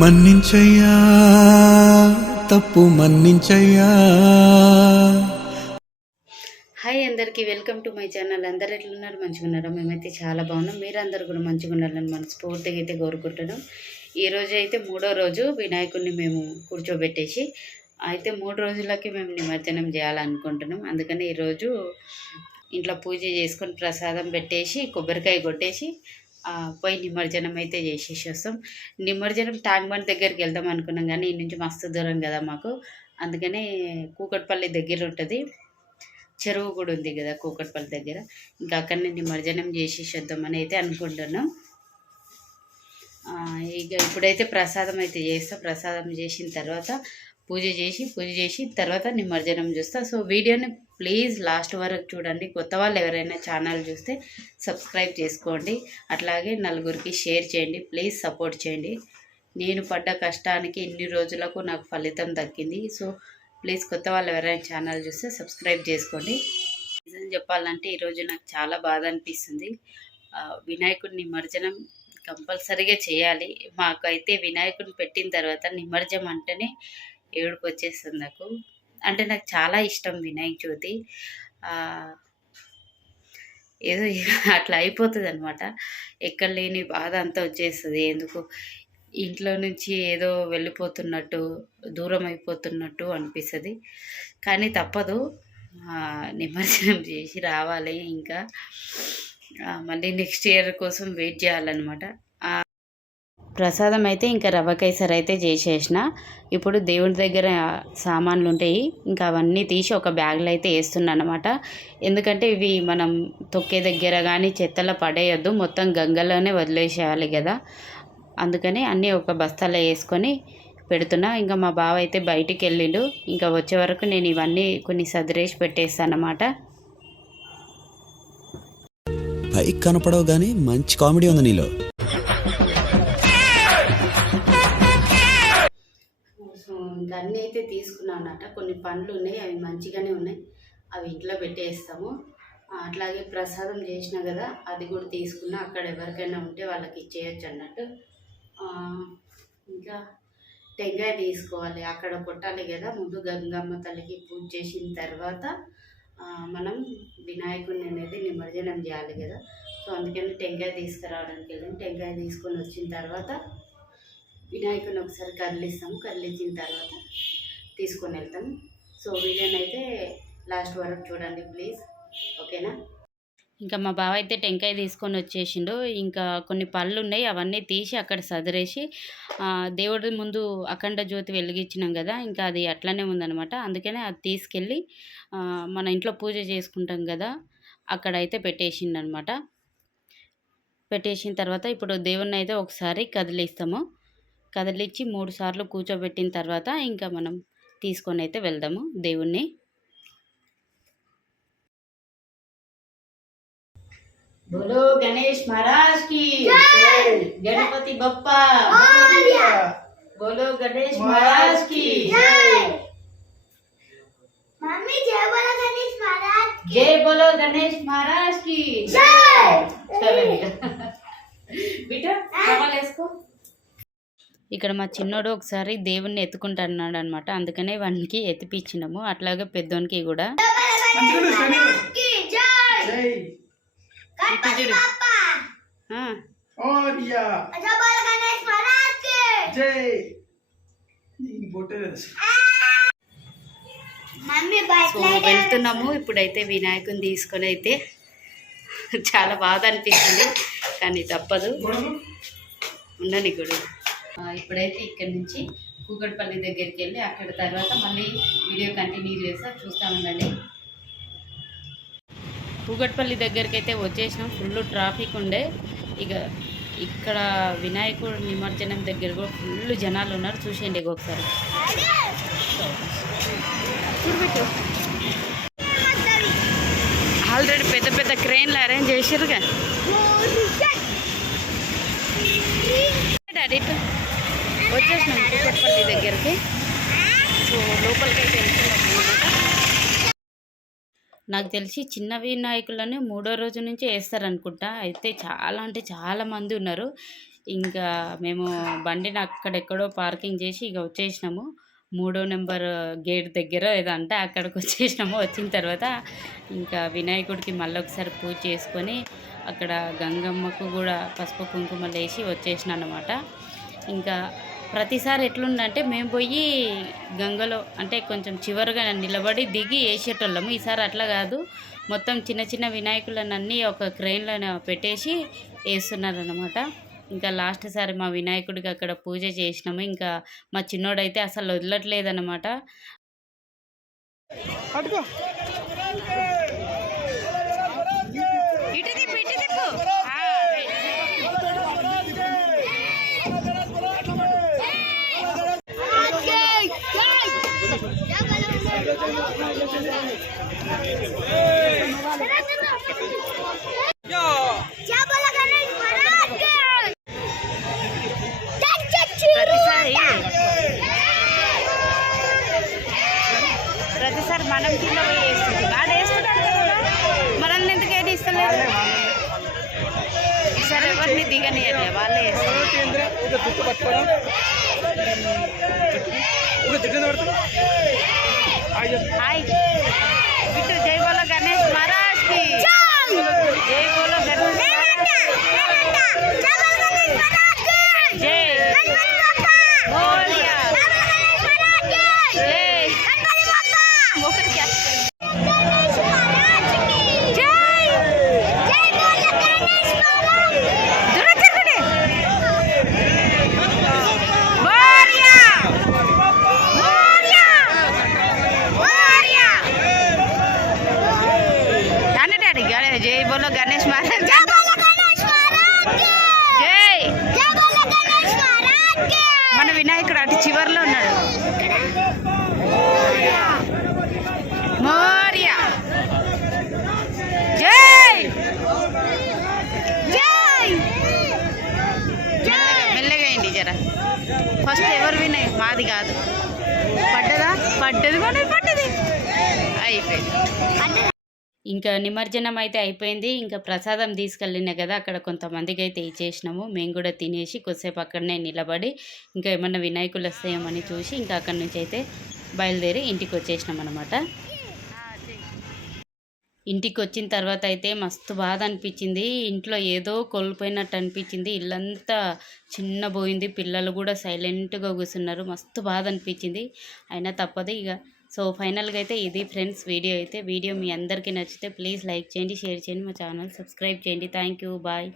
మన్నించయ్యా తప్పు మన్నించయ్యా. హాయ్ అందరికీ, welcome to my channel. అందరు ఎట్లున్నారు? మంచిగా ఉన్నారా? మేమైతే చాలా బాగున్నాం. మీరందరూ కూడా మంచిగా ఉండాలని మనస్ఫూర్తిగా అయితే కోరుకుంటున్నాం. ఈరోజు అయితే 3వ రోజు వినాయకుడిని మేము కూర్చోబెట్టేసి అయితే 3 రోజులకి మేము నిమజ్జనం చేయాలనుకుంటున్నాం. అందుకని ఈరోజు ఇంట్లో పూజ చేసుకొని ప్రసాదం పెట్టేసి కొబ్బరికాయ కొట్టేసి పోయి నిమజ్జనం అయితే చేసేసి వస్తాం. నిమజ్జనం ట్యాంక్ బండ్ దగ్గరికి వెళ్దాం అనుకున్నాం, కానీ ఈ నుంచి మస్తు దూరం కదా మాకు. అందుకనే కూకట్పల్లి దగ్గర ఉంటుంది, చెరువు కూడా ఉంది కదా కూకట్పల్లి దగ్గర. ఇంకా అక్కడనే నిమజ్జనం చేసేసి వద్దామని అయితే అనుకుంటున్నాం. ఇక ఇప్పుడైతే ప్రసాదం అయితే చేస్తా. ప్రసాదం చేసిన తర్వాత పూజ చేసి తర్వాత నిమజ్జనం చూస్తా. సో వీడియోని ప్లీజ్ లాస్ట్ వరకు చూడండి. కొత్త వాళ్ళు ఎవరైనా ఛానల్ చూస్తే సబ్స్క్రైబ్ చేసుకోండి, అట్లాగే నలుగురికి షేర్ చేయండి. ప్లీజ్ సపోర్ట్ చేయండి. నేను పడ్డ కష్టానికి ఇన్ని రోజులకు నాకు ఫలితం దక్కింది. సో ప్లీజ్ కొత్త వాళ్ళు ఎవరైనా ఛానల్ చూస్తే సబ్స్క్రైబ్ చేసుకోండి. నిజం చెప్పాలంటే ఈరోజు నాకు చాలా బాధ అనిపిస్తుంది. వినాయకుడి నిమజ్జనం కంపల్సరీగా చేయాలి. మాకైతే వినాయకుడిని పెట్టిన తర్వాత నిమజ్జనం అంటేనే ఏడుపు వచ్చేస్తుంది నాకు. అంటే నాకు చాలా ఇష్టం వినాయక చవితి. ఏదో అట్లా అయిపోతుంది అనమాట. ఎక్కడ లేని బాధ అంతా వచ్చేస్తుంది. ఎందుకు ఇంట్లో నుంచి ఏదో వెళ్ళిపోతున్నట్టు, దూరం అయిపోతున్నట్టు అనిపిస్తుంది. కానీ తప్పదు, నిమజ్జనం చేసి రావాలి. ఇంకా మళ్ళీ నెక్స్ట్ ఇయర్ కోసం వెయిట్ చేయాలన్నమాట. ప్రసాదం అయితే ఇంకా రవ్వ కేసరి అయితే చేసేసిన. ఇప్పుడు దేవుడి దగ్గర సామాన్లు ఉంటాయి, ఇంకా అవన్నీ తీసి ఒక బ్యాగ్లో అయితే వేస్తున్నాను అనమాట. ఎందుకంటే ఇవి మనం తొక్కే దగ్గర కానీ చెత్తలో పడేయొద్దు, మొత్తం గంగలోనే వదిలేసేయాలి కదా. అందుకని అన్నీ ఒక బస్తాలో వేసుకొని పెడుతున్నా. ఇంకా మా బావ అయితే బయటికి వెళ్ళిండు. ఇంకా వచ్చే వరకు నేను ఇవన్నీ కొన్ని సదిరేసి పెట్టేస్తాను అనమాట. పైకి కనపడవు కానీ మంచి కామెడీ ఉంది నీలో. అన్నీ అయితే తీసుకున్నాను అన్నమాట. కొన్ని పండ్లు ఉన్నాయి, అవి మంచిగానే ఉన్నాయి, అవి ఇంట్లో పెట్టేస్తాము. అట్లాగే ప్రసాదం చేసిన కదా, అది కూడా తీసుకున్నా. అక్కడ ఎవరికైనా ఉంటే వాళ్ళకి ఇచ్చేయచ్చు అన్నట్టు. ఇంకా టెంకాయ తీసుకోవాలి, అక్కడ కొట్టాలి కదా. ముందు గంగమ్మ తల్లికి పూజ చేసిన తర్వాత మనం వినాయకుడిని అనేది నిమజ్జనం చేయాలి కదా. సో అందుకని టెంకాయ తీసుకురావడానికి వెళ్ళాం. టెంకాయ తీసుకొని వచ్చిన తర్వాత వినాయకుని ఒకసారి కదిలిస్తాము. కదిలించిన తర్వాత తీసుకొని వెళ్తాము. సో వీడియోని అయితే లాస్ట్ వరకు చూడండి ప్లీజ్, ఓకేనా. ఇంకా మా బావ అయితే టెంకాయ తీసుకొని వచ్చేసిండు. ఇంకా కొన్ని పళ్ళు ఉన్నాయి, అవన్నీ తీసి అక్కడ సదిరేసి దేవుడి ముందు అఖండ జ్యోతి వెలిగించినాం కదా, ఇంకా అది అట్లనే ఉందనమాట. అందుకనే అది తీసుకెళ్ళి మన ఇంట్లో పూజ చేసుకుంటాం కదా, అక్కడైతే పెట్టేసిండనమాట. పెట్టేసిన తర్వాత ఇప్పుడు దేవుణ్ణి అయితే ఒకసారి కదిలిస్తాము. కదిలిచ్చి 3 సార్లు కూర్చోబెట్టిన తర్వాత ఇంకా మనం తీసుకొని అయితే వెళ్దాము దేవుణ్ణి. బోలో గణేష్ మహారాజ్ కి జై, గణపతి బప్పా మోరియా, బోలో గణేష్ మహారాజ్ కి జై. మమ్మీ జై బోలో గణేష్ మహారాజ్ కి జై, బోలో గణేష్ మహారాజ్ కి జై. చలో బిడ్డ కమల్ వేసుకో. ఇక్కడ మా చిన్నోడు ఒకసారి దేవుణ్ణి ఎత్తుకుంటున్నాడు అనమాట, అందుకనే వానికి ఎత్తిపించినాము. అట్లాగే పెద్దోనికి కూడా. వెళ్తున్నాము ఇప్పుడైతే వినాయకుని తీసుకొని. అయితే చాలా బాధ అనిపిస్తుంది, కానీ తప్పదు, ఉండని కూడా. ఇప్పుడైతే ఇక్కడి నుంచి కూకట్పల్లి దగ్గరికి వెళ్ళి అక్కడ తర్వాత మళ్ళీ వీడియో కంటిన్యూ చేస్తా, చూస్తూ ఉండండి. కూకట్పల్లి దగ్గరికి అయితే వచ్చేసినాం. ఫుల్ ట్రాఫిక్ ఉండే. ఇక ఇక్కడ వినాయకుడు నిమజ్జనం దగ్గర కూడా ఫుల్ జనాలు ఉన్నారు. చూసేయండి ఒకసారి. ఆల్రెడీ పెద్ద పెద్ద క్రెయిన్లు అరేంజ్ చేసారుగా. డాడీ వచ్చేసినాం కూకట్పల్లి దగ్గరికి. సో లోపలికి అయితే వెళ్తున్నాం అనమాట. నాకు తెలిసి చిన్న వినాయకులని 3వ రోజు నుంచి వేస్తారనుకుంటా. అయితే చాలా అంటే చాలా మంది ఉన్నారు. ఇంకా మేము బండిని అక్కడెక్కడో పార్కింగ్ చేసి ఇక వచ్చేసినాము. 3వ నెంబర్ గేట్ దగ్గర ఏదో అంటే అక్కడికి వచ్చేసినాము. వచ్చిన తర్వాత ఇంకా వినాయకుడికి మళ్ళొకసారి పూజ చేసుకొని అక్కడ గంగమ్మకు కూడా పసుపు కుంకుమలు వేసి వచ్చేసిన అనమాట. ఇంకా ప్రతిసారి ఎట్లుందంటే మేము పోయి గంగలో అంటే కొంచెం చివరిగా నిలబడి దిగి వేసేటోళ్ళము. ఈసారి అట్లా కాదు, మొత్తం చిన్న చిన్న వినాయకులనన్నీ ఒక క్రెయిన్లో పెట్టేసి వేస్తున్నారనమాట. ఇంకా లాస్ట్ సారి మా వినాయకుడికి అక్కడ పూజ చేసినాము. ఇంకా మా చిన్నోడైతే అసలు వదలట్లేదన్నమాట. ఇటు తిప్పు, ఇటు తిప్పు. ప్రతిసారి మనం కింద పోయి వేస్తుంది, వాడు వేస్తున్నాడు కదా, మనల్ని ఎందుకు ఏది ఇస్తలేదు. ఈసారి ఎవరిని దిగనియట్లే, వాళ్ళే హాయ్ బిట్టు. జై బోలో గణేష్ మహారాజ్ కి జై. బోలో గణేష్ జై. బోలియా జై. జై బోలో గణేష్ మహారాజ్ జై. మన వినాయకుడు అటు చివర్లో ఉన్నాడు. మోరియా జై. మెల్లగా అయింది జరా. ఫస్ట్ ఎవరు వినాయి, మాది కాదు. పడ్డదా? పడ్డది కూడా పడ్డది, అయిపోయింది. ఇంకా నిమజ్జనం అయితే అయిపోయింది. ఇంకా ప్రసాదం తీసుకెళ్ళినా కదా, అక్కడ కొంతమందికి అయితే ఇచ్చేసినాము. మేము కూడా తినేసి కొద్దిసేపు అక్కడనే నిలబడి ఇంకా ఏమన్నా వినాయకులు వస్తాయేమని చూసి ఇంకా అక్కడి నుంచి అయితే బయలుదేరి ఇంటికి వచ్చేసినాం అనమాట. ఇంటికి వచ్చిన తర్వాత అయితే మస్తు బాధ అనిపించింది. ఇంట్లో ఏదో కోల్పోయినట్టు అనిపించింది. ఇల్లంతా చిన్నబోయింది. పిల్లలు కూడా సైలెంట్గా కూర్చున్నారు. మస్తు బాధ అనిపించింది. అయినా తప్పదు ఇక. సో ఫైనల్గా అయితే ఇది ఫ్రెండ్స్ వీడియో అయితే. వీడియో మీ అందరికీ నచ్చితే ప్లీజ్ లైక్ చేయండి, షేర్ చేయండి, మా ఛానల్ సబ్స్క్రైబ్ చేయండి. Thank you, bye.